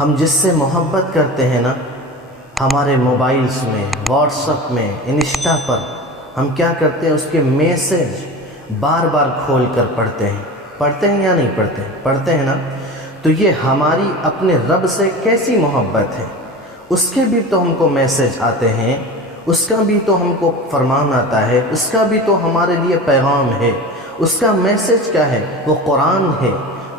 ہم جس سے محبت کرتے ہیں نا، ہمارے موبائلز میں، واٹس ایپ میں، انسٹا پر ہم کیا کرتے ہیں، اس کے میسج بار بار کھول کر پڑھتے ہیں یا نہیں پڑھتے ہیں نا. تو یہ ہماری اپنے رب سے کیسی محبت ہے. اس کے بھی تو ہم کو میسج آتے ہیں، اس کا بھی تو ہم کو فرمان آتا ہے، اس کا بھی تو ہمارے لیے پیغام ہے. اس کا میسج کیا ہے؟ وہ قرآن ہے.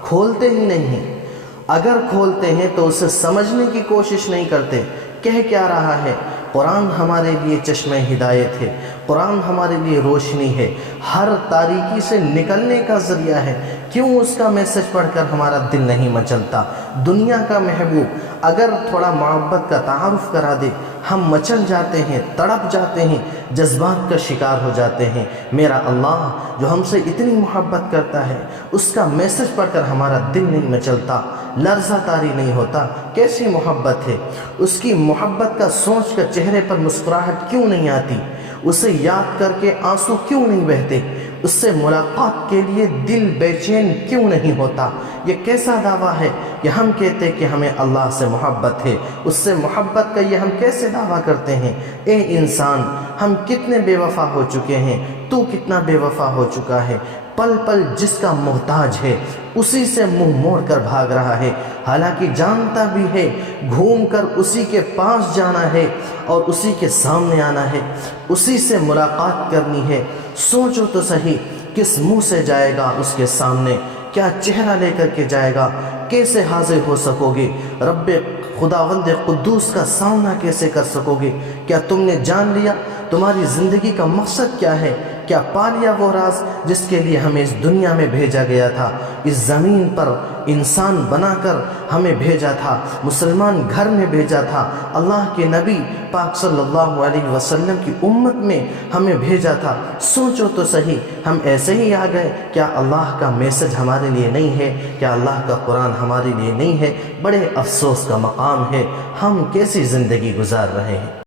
کھولتے ہی نہیں. اگر کھولتے ہیں تو اسے سمجھنے کی کوشش نہیں کرتے. کہہ کیا رہا ہے؟ قرآن ہمارے لیے چشمہ ہدایت ہے، قرآن ہمارے لیے روشنی ہے، ہر تاریکی سے نکلنے کا ذریعہ ہے. کیوں اس کا میسج پڑھ کر ہمارا دل نہیں مچلتا؟ دنیا کا محبوب اگر تھوڑا محبت کا تعارف کرا دے، ہم مچل جاتے ہیں، تڑپ جاتے ہیں، جذبات کا شکار ہو جاتے ہیں. میرا اللہ جو ہم سے اتنی محبت کرتا ہے، اس کا میسج پڑھ کر ہمارا دل نہیں مچلتا، لرزہ طاری نہیں ہوتا. کیسی محبت ہے! اس کی محبت کا سوچ کر چہرے پر مسکراہٹ کیوں نہیں آتی؟ اسے یاد کر کے آنسو کیوں نہیں بہتے؟ اس سے ملاقات کے لیے دل بے چین کیوں نہیں ہوتا؟ یہ کیسا دعویٰ ہے کہ ہم کہتے کہ ہمیں اللہ سے محبت ہے، اس سے محبت کا یہ ہم کیسے دعویٰ کرتے ہیں؟ اے انسان، ہم کتنے بے وفا ہو چکے ہیں، تو کتنا بے وفا ہو چکا ہے. پل پل جس کا محتاج ہے اسی سے منہ موڑ کر بھاگ رہا ہے، حالانکہ جانتا بھی ہے گھوم کر اسی کے پاس جانا ہے اور اسی کے سامنے آنا ہے، اسی سے ملاقات کرنی ہے. سوچو تو صحیح، کس منہ سے جائے گا اس کے سامنے؟ کیا چہرہ لے کر کے جائے گا؟ کیسے حاضر ہو سکو گے؟ رب خداوند قدوس کا سامنا کیسے کر سکو گے؟ کیا تم نے جان لیا تمہاری زندگی کا مقصد کیا ہے؟ کیا پا لیا وہ راز جس کے لیے ہمیں اس دنیا میں بھیجا گیا تھا؟ اس زمین پر انسان بنا کر ہمیں بھیجا تھا، مسلمان گھر میں بھیجا تھا، اللہ کے نبی پاک صلی اللہ علیہ وسلم کی امت میں ہمیں بھیجا تھا. سوچو تو صحیح، ہم ایسے ہی آ گئے؟ کیا اللہ کا میسج ہمارے لیے نہیں ہے؟ کیا اللہ کا قرآن ہمارے لیے نہیں ہے؟ بڑے افسوس کا مقام ہے، ہم کیسی زندگی گزار رہے ہیں.